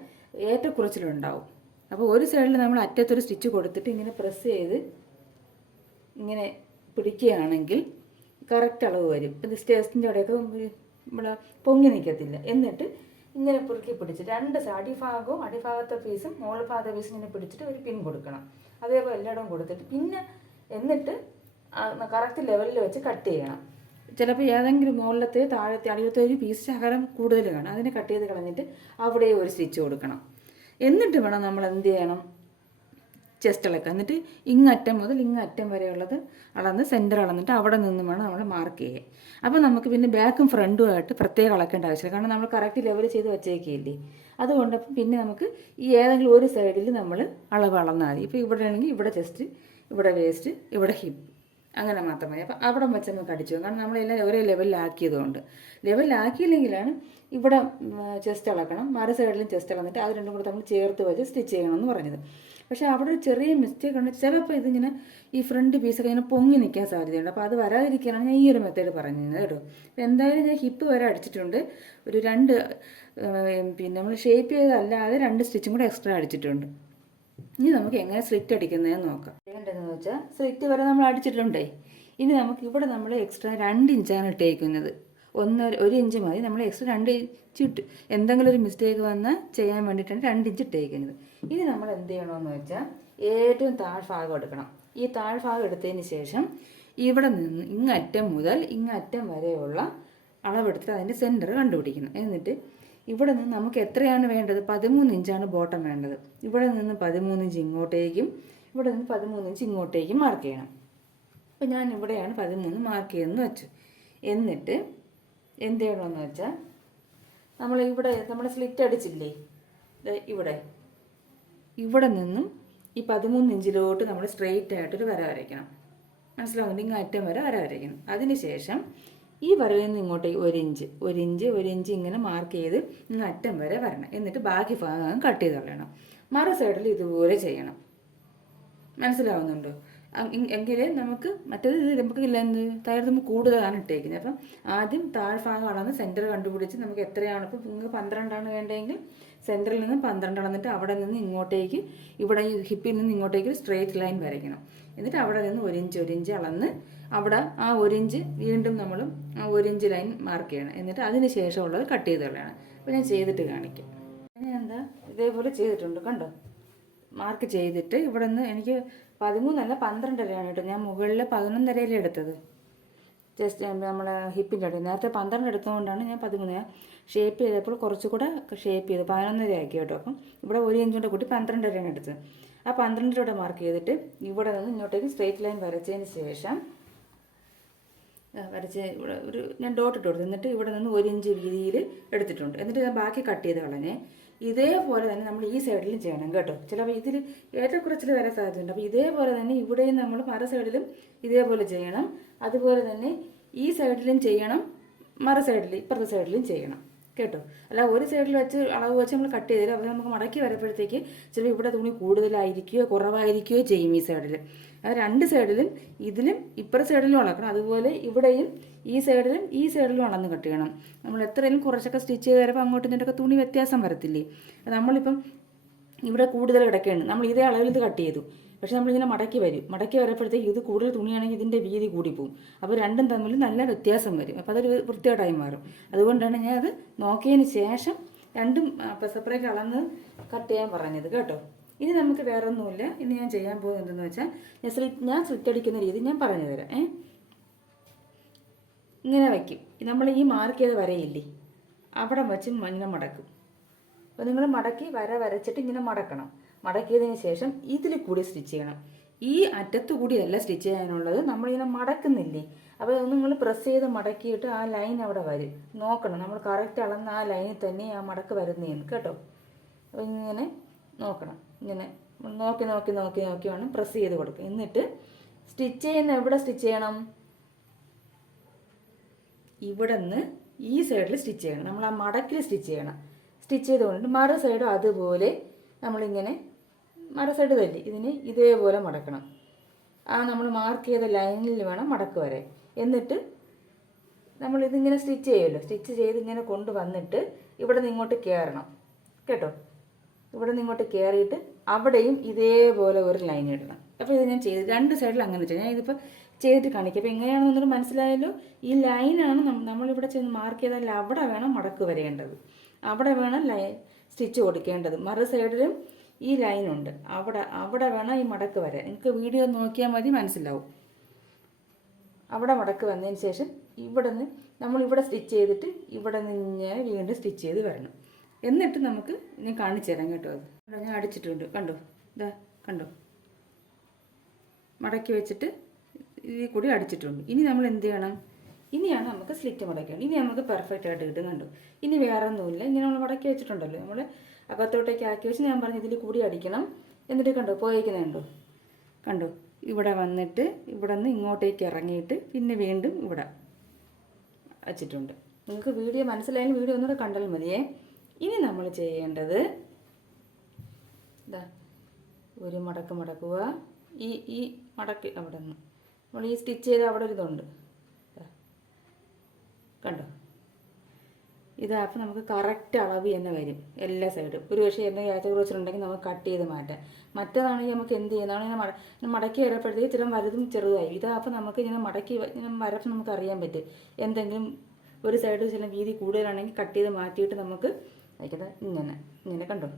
ഏറ്റക്കുറച്ചിലുണ്ടാവും. അപ്പോൾ ഒരു സൈഡിൽ നമ്മൾ അറ്റത്തൊരു സ്റ്റിച്ച് കൊടുത്തിട്ട് ഇങ്ങനെ പ്രസ് ചെയ്ത് ഇങ്ങനെ പിടിക്കുകയാണെങ്കിൽ കറക്റ്റ് അളവ് വരും. ഇത് സ്റ്റേസ്റ്റിൻ്റെ അവിടെയൊക്കെ നമ്മൾ പൊങ്ങി നിൽക്കത്തില്ല. എന്നിട്ട് ഇങ്ങനെ പുറുക്കി പിടിച്ചിട്ട് രണ്ട് അടിഭാഗത്തെ പീസും മോൾ ഭാഗത്തെ പീസും ഇങ്ങനെ പിടിച്ചിട്ട് ഒരു പിൻ കൊടുക്കണം. അതേപോലെ എല്ലായിടവും കൊടുത്തിട്ട് പിന്നെ എന്നിട്ട് കറക്റ്റ് ലെവലിൽ വെച്ച് കട്ട് ചെയ്യണം. ചിലപ്പോൾ ഏതെങ്കിലും മുകളിലത്തെ താഴത്തെ അടിയിലത്തെ ഒരു പീസ് ശകലം കൂടുതൽ കാണും, അതിനെ കട്ട് ചെയ്ത് കളഞ്ഞിട്ട് അവിടെ ഒരു സ്റ്റിച്ച് കൊടുക്കണം. എന്നിട്ട് വേണം നമ്മൾ എന്ത് ചെയ്യണം, ചെസ്റ്റ് അളക്കുക. എന്നിട്ട് ഇങ്ങറ്റം മുതൽ ഇങ്ങറ്റം വരെയുള്ളത് അളന്ന് സെൻറ്റർ അളന്നിട്ട് അവിടെ നിന്നും വേണം നമ്മൾ മാർക്ക് ചെയ്യാൻ. അപ്പോൾ നമുക്ക് പിന്നെ ബാക്കും ഫ്രണ്ടുമായിട്ട് പ്രത്യേകം അളക്കേണ്ട ആവശ്യമില്ല, കാരണം നമ്മൾ കറക്റ്റ് ലെവൽ ചെയ്ത് വച്ചേക്കില്ലേ. അതുകൊണ്ട് പിന്നെ നമുക്ക് ഈ ഏതെങ്കിലും ഒരു സൈഡിൽ നമ്മൾ അളവ് അളന്നാൽ മതി. ഇപ്പോൾ ഇവിടെ ആണെങ്കിൽ ഇവിടെ ചെസ്റ്റ്, ഇവിടെ വേസ്റ്റ്, ഇവിടെ ഹിപ്പ്, അങ്ങനെ മാത്രം മതി. അപ്പോൾ അവിടെ വെച്ച് നമുക്ക് അടിച്ചു, കാരണം നമ്മളെല്ലാം ഒരേ ലെവലിലാക്കിയതുകൊണ്ട്. ലെവലിലാക്കിയില്ലെങ്കിലാണ് ഇവിടെ ചെസ്റ്റ് അളക്കണം, മറു സൈഡിലും ചെസ്റ്റ് അളന്നിട്ട് അത് രണ്ടും കൂടെ നമ്മൾ ചേർത്ത് വെച്ച് സ്റ്റിച്ച് ചെയ്യണമെന്ന് പറഞ്ഞത്. പക്ഷേ അവിടെ ഒരു ചെറിയ മിസ്റ്റേക്ക് ഉണ്ട്. ചിലപ്പോൾ ഇതിങ്ങനെ ഈ ഫ്രണ്ട് പീസൊക്കെ ഇങ്ങനെ പൊങ്ങി നിൽക്കാൻ സാധ്യതയുണ്ട്. അപ്പോൾ അത് വരാതിരിക്കാനാണ് ഞാൻ ഈ ഒരു മെത്തേഡ് പറഞ്ഞത് കേട്ടോ. അപ്പോൾ എന്തായാലും ഞാൻ ഹിപ്പ് വരെ അടിച്ചിട്ടുണ്ട്. ഒരു പിന്നെ നമ്മൾ ഷേപ്പ് ചെയ്തല്ലാതെ 2 സ്റ്റിച്ചും കൂടെ എക്സ്ട്രാ അടിച്ചിട്ടുണ്ട്. ഇനി നമുക്ക് എങ്ങനെ സ്ലിറ്റ് അടിക്കുന്നതെന്ന് നോക്കാം. ചെയ്യേണ്ടതെന്ന് വെച്ചാൽ സ്ലിറ്റ് വരെ നമ്മൾ അടിച്ചിട്ടുണ്ടേ. ഇനി നമുക്ക് ഇവിടെ നമ്മൾ എക്സ്ട്രാ 2 ഇഞ്ചാണ് ഇട്ടേക്കുന്നത്. 1 ഇഞ്ച് മതി. നമ്മൾ എക്സ്ട്രാ 2 ഇഞ്ച് ഇട്ട് എന്തെങ്കിലും ഒരു മിസ്റ്റേക്ക് വന്നാൽ ചെയ്യാൻ വേണ്ടിയിട്ടാണ് 2 ഇഞ്ച് ഇട്ടേക്കുന്നത്. ഇനി നമ്മൾ എന്ത് ചെയ്യണമെന്ന് വെച്ചാൽ ഏറ്റവും താഴ്ഭാഗം എടുക്കണം. ഈ താഴ്ഭാഗം എടുത്തതിന് ശേഷം ഇവിടെ നിന്ന് ഇങ്ങറ്റം മുതൽ ഇങ്ങറ്റം വരെയുള്ള അളവെടുത്തിട്ട് അതിൻ്റെ സെൻറ്റർ കണ്ടുപിടിക്കണം. എന്നിട്ട് ഇവിടെ നിന്ന് നമുക്ക് എത്രയാണ് വേണ്ടത്, 13 ഇഞ്ചാണ് ബോട്ടം വേണ്ടത്. ഇവിടെ നിന്ന് 13 ഇഞ്ച് ഇങ്ങോട്ടേക്കും ഇവിടെ നിന്ന് 13 ഇഞ്ച് ഇങ്ങോട്ടേക്കും മാർക്ക് ചെയ്യണം. അപ്പോൾ ഞാൻ ഇവിടെയാണ് 13 മാർക്ക് ചെയ്തെന്ന് വെച്ചു. എന്നിട്ട് എന്ത് ചെയ്യണമെന്ന് വെച്ചാൽ നമ്മൾ സ്ലിറ്റ് അടിച്ചില്ലേ, ഇവിടെ നിന്നും ഈ 13 ഇഞ്ചിലോട്ട് നമ്മൾ സ്ട്രെയിറ്റ് ആയിട്ടൊരു വര വരയ്ക്കണം. മനസ്സിലാവുന്നുണ്ട്? ഇങ്ങ് അറ്റം വരെ വര വരയ്ക്കണം. അതിന് ശേഷം ഈ വരയിൽ നിന്ന് ഇങ്ങോട്ടേക്ക് 1 ഇഞ്ച് ഇങ്ങനെ മാർക്ക് ചെയ്ത് ഇങ്ങ് അറ്റം വരെ വരണം. എന്നിട്ട് ബാക്കി ഭാഗം കട്ട് ചെയ്ത് കളയണം. മറു സൈഡിൽ ഇതുപോലെ ചെയ്യണം. മനസ്സിലാവുന്നുണ്ടോ? എങ്കിലേ നമുക്ക് മറ്റേത് നമുക്ക് താരതമ്യം കൂടുതലാണ് ഇട്ടേക്കുന്നത്. അപ്പം ആദ്യം താഴ്ഭാഗം അളന്ന് സെൻറ്റർ കണ്ടുപിടിച്ച് നമുക്ക് എത്രയാണ്, ഇപ്പം നിങ്ങൾക്ക് 12 വേണ്ടതെങ്കിൽ സെൻറ്ററിൽ നിന്ന് 12 അളന്നിട്ട് അവിടെ നിന്ന് ഇങ്ങോട്ടേക്ക് ഇവിടെ ഈ ഹിപ്പിൽ നിന്ന് ഇങ്ങോട്ടേക്ക് സ്ട്രെയിറ്റ് ലൈൻ വരയ്ക്കണം. എന്നിട്ട് അവിടെ നിന്ന് 1 ഇഞ്ച് അളന്ന് അവിടെ ആ 1 ഇഞ്ച് വീണ്ടും നമ്മൾ ആ 1 ഇഞ്ച് ലൈൻ മാർക്ക് ചെയ്യണം. എന്നിട്ട് അതിന് ശേഷമുള്ളത് കട്ട് ചെയ്ത് കളയണം. അപ്പോൾ ഞാൻ ചെയ്തിട്ട് കാണിക്കാം. ഞാൻ ഇതേപോലെ ചെയ്തിട്ടുണ്ട്, കണ്ടോ? മാർക്ക് ചെയ്തിട്ട് ഇവിടെ നിന്ന് എനിക്ക് 13 അല്ല 12 കേട്ടോ. ഞാൻ മുകളിൽ 11 എടുത്തത്. ജസ്റ്റ് നമ്മൾ ഹിപ്പിൻ്റെ അടുത്ത് നേരത്തെ 12 എടുത്തുകൊണ്ടാണ് ഞാൻ 13. ഷേപ്പ് ചെയ്തപ്പോൾ കുറച്ചുകൂടെ ഷേപ്പ് ചെയ്ത് 11 ആക്കി കേട്ടോ. അപ്പം ഇവിടെ 1 ഇഞ്ച് കൊണ്ട് കൂട്ടി 12 എടുത്തത്. ആ 12 മാർക്ക് ചെയ്തിട്ട് ഇവിടെ നിന്ന് ഇങ്ങോട്ടേക്ക് സ്ട്രെയിറ്റ് ലൈൻ വരച്ചതിന് ശേഷം ഇവിടെ ഞാൻ ഡോട്ട് ഇട്ട് കൊടുത്തു. എന്നിട്ട് ഇവിടെ നിന്ന് 1 ഇഞ്ച് വീതിയിൽ എടുത്തിട്ടുണ്ട്. എന്നിട്ട് ഞാൻ ബാക്കി കട്ട് ചെയ്ത് കളഞ്ഞേ. ഇതേപോലെ തന്നെ നമ്മൾ ഈ സൈഡിലും ചെയ്യണം കേട്ടോ. ചിലപ്പോൾ ഇതിൽ ഏറ്റക്കുറച്ചിൽ വരാൻ സാധ്യതയുണ്ട്. അപ്പോൾ ഇതേപോലെ തന്നെ ഇവിടെയും നമ്മൾ മറു സൈഡിലും ഇതേപോലെ ചെയ്യണം. അതുപോലെ തന്നെ ഈ സൈഡിലും ചെയ്യണം, മറു സൈഡിൽ ഇപ്പുറത്തെ സൈഡിലും ചെയ്യണം കേട്ടോ. അല്ല ഒരു സൈഡിൽ വെച്ച് അളവ് വെച്ച് നമ്മൾ കട്ട് ചെയ്തില്ല. അപ്പോൾ നമുക്ക് മടക്കി വരുമ്പോഴത്തേക്ക് ചിലപ്പോൾ ഇവിടെ തുണി കൂടുതലായിരിക്കുകയോ കുറവായിരിക്കുകയോ ചെയ്യും ഈ സൈഡിൽ. അത് 2 സൈഡിലും ഇതിലും ഇപ്പുറത്തെ സൈഡിലും അളക്കണം. അതുപോലെ ഇവിടെയും ഈ സൈഡിലും അളന്ന് കട്ട് ചെയ്യണം. നമ്മൾ എത്രയും കുറച്ചൊക്കെ സ്റ്റിച്ച് ചെയ്ത് വരുമ്പോൾ അങ്ങോട്ടും ഇങ്ങോട്ടൊക്കെ തുണി വ്യത്യാസം വരത്തില്ലേ. നമ്മളിപ്പം ഇവിടെ കൂടുതൽ കിടക്കുകയാണ്, നമ്മൾ ഇതേ അളവിൽ ഇത് കട്ട് ചെയ്തു. പക്ഷേ നമ്മളിങ്ങനെ മടക്കി വരും. മടക്കി വരുമ്പോഴത്തേക്ക് ഇത് കൂടുതൽ തുണിയാണെങ്കിൽ ഇതിൻ്റെ വീതി കൂടിപ്പോവും. അപ്പോൾ രണ്ടും തമ്മിൽ നല്ല വ്യത്യാസം വരും. അപ്പോൾ അതൊരു വൃത്തികേടായി മാറും. അതുകൊണ്ടാണ് ഞാൻ അത് നോക്കിയതിന് ശേഷം രണ്ടും സെപ്പറേറ്റ് അളന്ന് കട്ട് ചെയ്യാൻ പറഞ്ഞത് കേട്ടോ. ഇനി നമുക്ക് വേറെ ഒന്നുമില്ല. ഇനി ഞാൻ ചെയ്യാൻ പോകുന്നത് എന്തെന്ന് വെച്ചാൽ ഞാൻ സ്ലിറ്റ് അടിക്കുന്ന രീതി ഞാൻ പറഞ്ഞു തരാം. ഇങ്ങനെ വയ്ക്കും. നമ്മൾ ഈ മാർക്ക് ചെയ്ത് വരയില്ലേ, അവിടെ വെച്ച് ഇങ്ങനെ മടക്കും. അപ്പോൾ നിങ്ങൾ മടക്കി വരച്ചിട്ട് ഇങ്ങനെ മടക്കണം. മടക്കിയതിന് ശേഷം ഇതിൽ കൂടി സ്റ്റിച്ച് ചെയ്യണം. ഈ അറ്റത്തു കൂടിയല്ല സ്റ്റിച്ച് ചെയ്യാനുള്ളത്, നമ്മളിങ്ങനെ മടക്കുന്നില്ലേ. അപ്പോൾ അതൊന്ന് നിങ്ങൾ പ്രസ് ചെയ്ത് മടക്കിയിട്ട് ആ ലൈൻ അവിടെ വരും. നോക്കണം നമ്മൾ കറക്റ്റ് അളന്ന് ആ ലൈനിൽ തന്നെ ആ മടക്ക് വരുന്നതെന്ന് കേട്ടോ. അപ്പോൾ ഇങ്ങനെ നോക്കണം. ഇങ്ങനെ നോക്കി നോക്കി നോക്കി നോക്കി വേണം പ്രസ് ചെയ്ത് കൊടുക്കുക. എന്നിട്ട് സ്റ്റിച്ച് ചെയ്യുന്ന എവിടെ സ്റ്റിച്ച് ചെയ്യണം? ഇവിടെ നിന്ന് ഈ സൈഡിൽ സ്റ്റിച്ച് ചെയ്യണം. നമ്മൾ ആ മടക്കിൽ സ്റ്റിച്ച് ചെയ്യണം. സ്റ്റിച്ച് ചെയ്തുകൊണ്ട് മറു സൈഡും അതുപോലെ നമ്മളിങ്ങനെ മറു സൈഡ് തല്ലി ഇതിന് ഇതേപോലെ മടക്കണം. ആ നമ്മൾ മാർക്ക് ചെയ്ത ലൈനിൽ വേണം മടക്ക് വരാൻ. എന്നിട്ട് നമ്മളിതിങ്ങനെ സ്റ്റിച്ച് ചെയ്യുമല്ലോ. സ്റ്റിച്ച് ചെയ്ത് ഇങ്ങനെ കൊണ്ടുവന്നിട്ട് ഇവിടെ നിന്ന് ഇങ്ങോട്ട് കയറണം കേട്ടോ. ഇവിടെ നിന്ന് ഇങ്ങോട്ട് കയറിയിട്ട് അവിടെയും ഇതേപോലെ ഒരു ലൈൻ ഇടണം. അപ്പോൾ ഇത് ഞാൻ ചെയ്ത് രണ്ട് സൈഡിൽ അങ്ങനെ ചെയ്യാം. ഞാൻ ഇതിപ്പോൾ ചെയ്തിട്ട് കാണിക്കാം. അപ്പോൾ എങ്ങനെയാണെന്നൊന്നും മനസ്സിലായല്ലോ. ഈ ലൈനാണ് നമ്മളിവിടെ ചെന്ന് മാർക്ക് ചെയ്താൽ അവിടെ വേണം മടക്ക് വരേണ്ടത്. അവിടെ വേണം സ്റ്റിച്ച് കൊടുക്കേണ്ടത്. മറു സൈഡിലും ഈ ലൈനുണ്ട്, അവിടെ വേണം ഈ മടക്ക് വരാൻ. നിങ്ങൾക്ക് വീഡിയോ നോക്കിയാൽ മതി, മനസ്സിലാവും. അവിടെ മടക്ക് വന്നതിന് ശേഷം ഇവിടെ നിന്ന് നമ്മളിവിടെ സ്റ്റിച്ച് ചെയ്തിട്ട് ഇവിടെ നിന്ന് വീണ്ടും സ്റ്റിച്ച് ചെയ്ത് വരണം. എന്നിട്ട് നമുക്ക് ഞാൻ കാണിച്ചു തരാം കേട്ടോ. അത് ഞാൻ അടിച്ചിട്ടുണ്ട്, കണ്ടോ? ഇതാ കണ്ടോ, മടക്കി വെച്ചിട്ട് ഇതിൽ കൂടി അടിച്ചിട്ടുണ്ട്. ഇനി നമ്മൾ എന്ത് ചെയ്യണം? ഇനിയാണ് നമുക്ക് സ്ലിറ്റ് മടക്കണം. ഇനി നമുക്ക് പെർഫെക്റ്റ് ആയിട്ട് കിട്ടും. കണ്ടോ? ഇനി വേറെ ഒന്നുമില്ല. ഇങ്ങനെ നമ്മൾ മടക്കി വെച്ചിട്ടുണ്ടല്ലോ, നമ്മൾ അകത്തോട്ടേക്ക് ആക്കി വെച്ച് ഞാൻ പറഞ്ഞ് ഇതിൽ കൂടി അടിക്കണം. എന്നിട്ട് കണ്ടോ പോയേക്കുന്നുണ്ടോ? കണ്ടോ? ഇവിടെ വന്നിട്ട് ഇവിടെ നിന്ന് ഇങ്ങോട്ടേക്ക് ഇറങ്ങിയിട്ട് പിന്നെ വീണ്ടും ഇവിടെ വച്ചിട്ടുണ്ട്. നിങ്ങൾക്ക് വീഡിയോ മനസ്സിലായാലും വീഡിയോ ഒന്നുകൂടെ കണ്ടാൽ മതിയേ. ഇനി നമ്മൾ ചെയ്യേണ്ടത് ഇതാ ഒരു മടക്ക് മടക്കുക. ഈ മടക്ക് അവിടെ നിന്ന് നമ്മൾ ഈ സ്റ്റിച്ച് ചെയ്ത് അവിടെ ഒരു ഇതുണ്ട് കണ്ടോ? ഇതാ. അപ്പം നമുക്ക് കറക്റ്റ് അളവ് തന്നെ വരും എല്ലാ സൈഡും. ഒരു പക്ഷേ എന്തെങ്കിലും ഏറ്റക്കുറച്ചിലുണ്ടെങ്കിൽ നമുക്ക് കട്ട് ചെയ്ത് മാറ്റാം. മറ്റേതാണെങ്കിൽ നമുക്ക് എന്ത് ചെയ്യുന്നതാണ് ഇങ്ങനെ മടക്കി വരുമ്പോഴത്തേക്ക് ചില വലുതും ചെറുതായി. ഇതാ. അപ്പം നമുക്ക് ഇങ്ങനെ മടക്കി ഇങ്ങനെ വരപ്പം നമുക്ക് അറിയാൻ പറ്റും. എന്തെങ്കിലും ഒരു സൈഡ് ചില വീതി കൂടുതലാണെങ്കിൽ കട്ട് ചെയ്ത് മാറ്റിയിട്ട് നമുക്ക് വയ്ക്കുന്നത് ഇങ്ങനെ കണ്ടോ?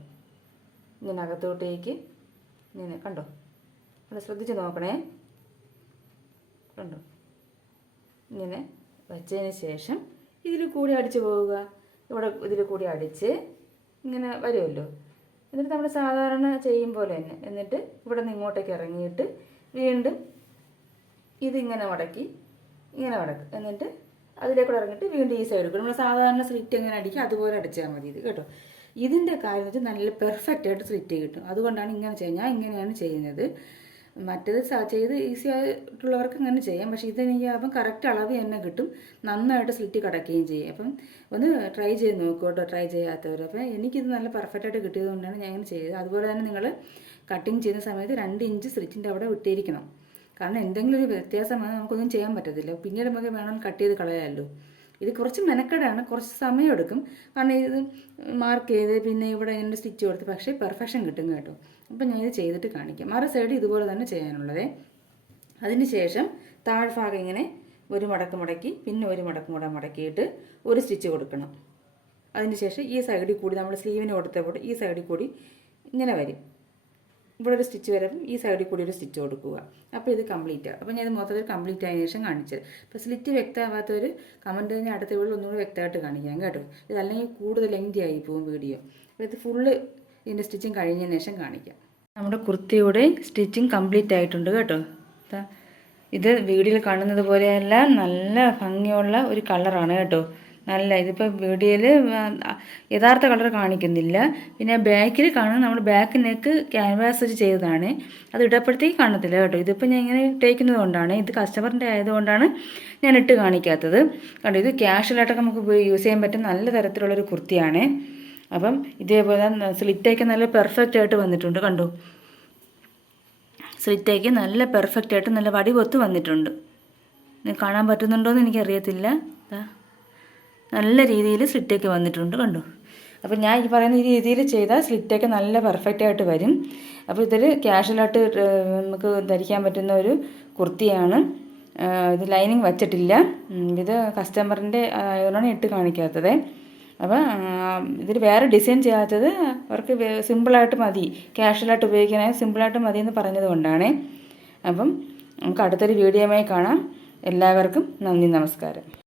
ഇങ്ങനെ അകത്തോട്ടേക്ക് ഇങ്ങനെ കണ്ടോ? അവിടെ ശ്രദ്ധിച്ച് നോക്കണേ. കണ്ടോ? ഇങ്ങനെ വച്ചതിന് ശേഷം ഇതിൽ കൂടി അടിച്ച് പോവുക. ഇവിടെ ഇതിൽ കൂടി അടിച്ച് ഇങ്ങനെ വരുമല്ലോ. എന്നിട്ട് നമ്മൾ സാധാരണ ചെയ്യും പോലെ തന്നെ. എന്നിട്ട് ഇവിടെ നിന്ന് ഇങ്ങോട്ടേക്ക് ഇറങ്ങിയിട്ട് വീണ്ടും ഇതിങ്ങനെ മടക്കി ഇങ്ങനെ മടക്കും. എന്നിട്ട് അതിലേക്കൂടെ ഇറങ്ങിയിട്ട് വീണ്ടും ഈ സൈഡിൽ കൂടെ നമ്മൾ സാധാരണ സ്ലിറ്റ് എങ്ങനെ അടിക്കുക അതുപോലെ അടിച്ചാൽ മതി ഇത് കേട്ടോ. ഇതിൻ്റെ കാര്യം വെച്ചാൽ നല്ല പെർഫെക്റ്റ് ആയിട്ട് സ്ലിറ്റ് കിട്ടും. അതുകൊണ്ടാണ് ഇങ്ങനെ ചെയ്യുന്നത്. ഞാൻ ഇങ്ങനെയാണ് ചെയ്യുന്നത്. മറ്റേത് ചെയ്ത് ഈസി ആയിട്ടുള്ളവർക്ക് അങ്ങനെ ചെയ്യാം. പക്ഷേ ഇതെനിക്കാകുമ്പം കറക്റ്റ് അളവ് തന്നെ കിട്ടും. നന്നായിട്ട് സ്ലിറ്റ് കിടക്കുകയും ചെയ്യും. അപ്പം ഒന്ന് ട്രൈ ചെയ്ത് നോക്കൂ കേട്ടോ, ട്രൈ ചെയ്യാത്തവർ. അപ്പം എനിക്കിത് നല്ല പെർഫെക്റ്റായിട്ട് കിട്ടിയത് കൊണ്ടാണ് ഞാൻ ഇങ്ങനെ ചെയ്തത്. അതുപോലെ തന്നെ നിങ്ങൾ കട്ടിങ് ചെയ്യുന്ന സമയത്ത് 2 ഇഞ്ച് സ്ലിറ്റിൻ്റെ അവിടെ വിട്ടിരിക്കണം. കാരണം എന്തെങ്കിലും ഒരു വ്യത്യാസം വന്നാൽ നമുക്കൊന്നും ചെയ്യാൻ പറ്റത്തില്ല. പിന്നീട് നമുക്ക് വേണമെങ്കിൽ കട്ട് ചെയ്ത് കളയാമല്ലോ. ഇത് കുറച്ച് മെനക്കെടാണ്, കുറച്ച് സമയം എടുക്കും. കാരണം ഇത് മാർക്ക് ചെയ്ത് പിന്നെ ഇവിടെ ഇങ്ങനെ സ്റ്റിച്ച് കൊടുത്ത് പക്ഷേ പെർഫെക്ഷൻ കിട്ടും കേട്ടോ. അപ്പം ഞാൻ ഇത് ചെയ്തിട്ട് കാണിക്കാം. മറു സൈഡ് ഇതുപോലെ തന്നെ ചെയ്യാനുള്ളത്. അതിന് ശേഷം താഴ്ഭാഗം ഇങ്ങനെ ഒരു മടക്ക് മടക്കി പിന്നെ ഒരു മടക്കും കൂടെ മടക്കിയിട്ട് ഒരു സ്റ്റിച്ച് കൊടുക്കണം. അതിന് ശേഷം ഈ സൈഡിൽ കൂടി നമ്മൾ സ്ലീവിന് കൊടുത്തപ്പോൾ ഈ സൈഡിൽ കൂടി ഇങ്ങനെ വരും. ഇവിടെ ഒരു സ്റ്റിച്ച് വരുമ്പം ഈ സൈഡിൽ കൂടി ഒരു സ്റ്റിച്ച് കൊടുക്കുക. അപ്പോൾ ഇത് കംപ്ലീറ്റ് ആകും. അപ്പോൾ ഞാൻ ഇത് മൊത്തത്തിൽ കംപ്ലീറ്റ് ആയതിനു ശേഷം കാണിച്ചത്. അപ്പോൾ സ്ലിറ്റ് വ്യക്തമാകാത്തവർ കമൻറ്റ് തന്നെ അടുത്ത വീട്ടിൽ ഒന്നുകൂടി വ്യക്തമായിട്ട് കാണിക്കാം കേട്ടോ. ഇതല്ലെങ്കിൽ കൂടുതൽ ലെങ്തി ആയി പോകും വീഡിയോ. അപ്പോൾ ഇത് ഫുള്ള് ഇതിൻ്റെ സ്റ്റിച്ചിങ് കഴിഞ്ഞതിന് ശേഷം കാണിക്കാം. നമ്മുടെ കുർത്തിയുടെ സ്റ്റിച്ചിങ് കംപ്ലീറ്റ് ആയിട്ടുണ്ട് കേട്ടോ. ഇത് വീഡിയോയിൽ കാണുന്നത് പോലെയല്ല, നല്ല ഭംഗിയുള്ള ഒരു കളറാണ് കേട്ടോ. നല്ല ഇതിപ്പോൾ വീഡിയോയിൽ യഥാർത്ഥ കളർ കാണിക്കുന്നില്ല. പിന്നെ ബാക്കിൽ കാണുന്നത് നമ്മൾ ബാക്ക് നെക്ക് ക്യാൻവാസ് വെച്ച് ചെയ്തതാണ്. അത് ഇടപ്പെടുത്തേക്ക് കാണത്തില്ല കേട്ടോ. ഇതിപ്പോൾ ഞാൻ ഇങ്ങനെ ഇട്ടേക്കുന്നത് കൊണ്ടാണ്, ഇത് കസ്റ്റമറിൻ്റെ ആയതുകൊണ്ടാണ് ഞാൻ ഇട്ട് കാണിക്കാത്തത്. കണ്ടോ, ഇത് ക്യാഷ്വലായിട്ടൊക്കെ നമുക്ക് യൂസ് ചെയ്യാൻ പറ്റും നല്ല തരത്തിലുള്ളൊരു കുർത്തിയാണ്. അപ്പം ഇതേപോലെ സ്ലിറ്റൊക്കെ നല്ല പെർഫെക്റ്റ് ആയിട്ട് വന്നിട്ടുണ്ട്. കണ്ടോ, സ്ലിറ്റൊക്കെ നല്ല പെർഫെക്റ്റ് ആയിട്ട് നല്ല വടിവൊത്ത് വന്നിട്ടുണ്ട്. കാണാൻ പറ്റുന്നുണ്ടോയെന്ന് എനിക്കറിയത്തില്ല. നല്ല രീതിയിൽ സ്ലിറ്റൊക്കെ വന്നിട്ടുണ്ട്. കണ്ടോ, അപ്പോൾ ഞാൻ ഈ പറയുന്ന ഈ രീതിയിൽ ചെയ്താൽ സ്ലിറ്റൊക്കെ നല്ല പെർഫെക്റ്റായിട്ട് വരും. അപ്പോൾ ഇതിൽ ക്യാഷ്വലായിട്ട് നമുക്ക് ധരിക്കാൻ പറ്റുന്ന ഒരു കുർത്തിയാണ്. ഇത് ലൈനിങ് വച്ചിട്ടില്ല. ഇത് കസ്റ്റമറിൻ്റെ ആയതുകൊണ്ടാണ് ഇട്ട് കാണിക്കാത്തത്. അപ്പോൾ ഇതിൽ വേറെ ഡിസൈൻ ചെയ്യാത്തത് അവർക്ക് സിമ്പിളായിട്ട് മതി, ക്യാഷ്വലായിട്ട് ഉപയോഗിക്കാനായി സിമ്പിളായിട്ട് മതി എന്ന് പറഞ്ഞത് കൊണ്ടാണ്. അപ്പം നമുക്ക് അടുത്തൊരു വീഡിയോയുമായി കാണാം. എല്ലാവർക്കും നന്ദി, നമസ്കാരം.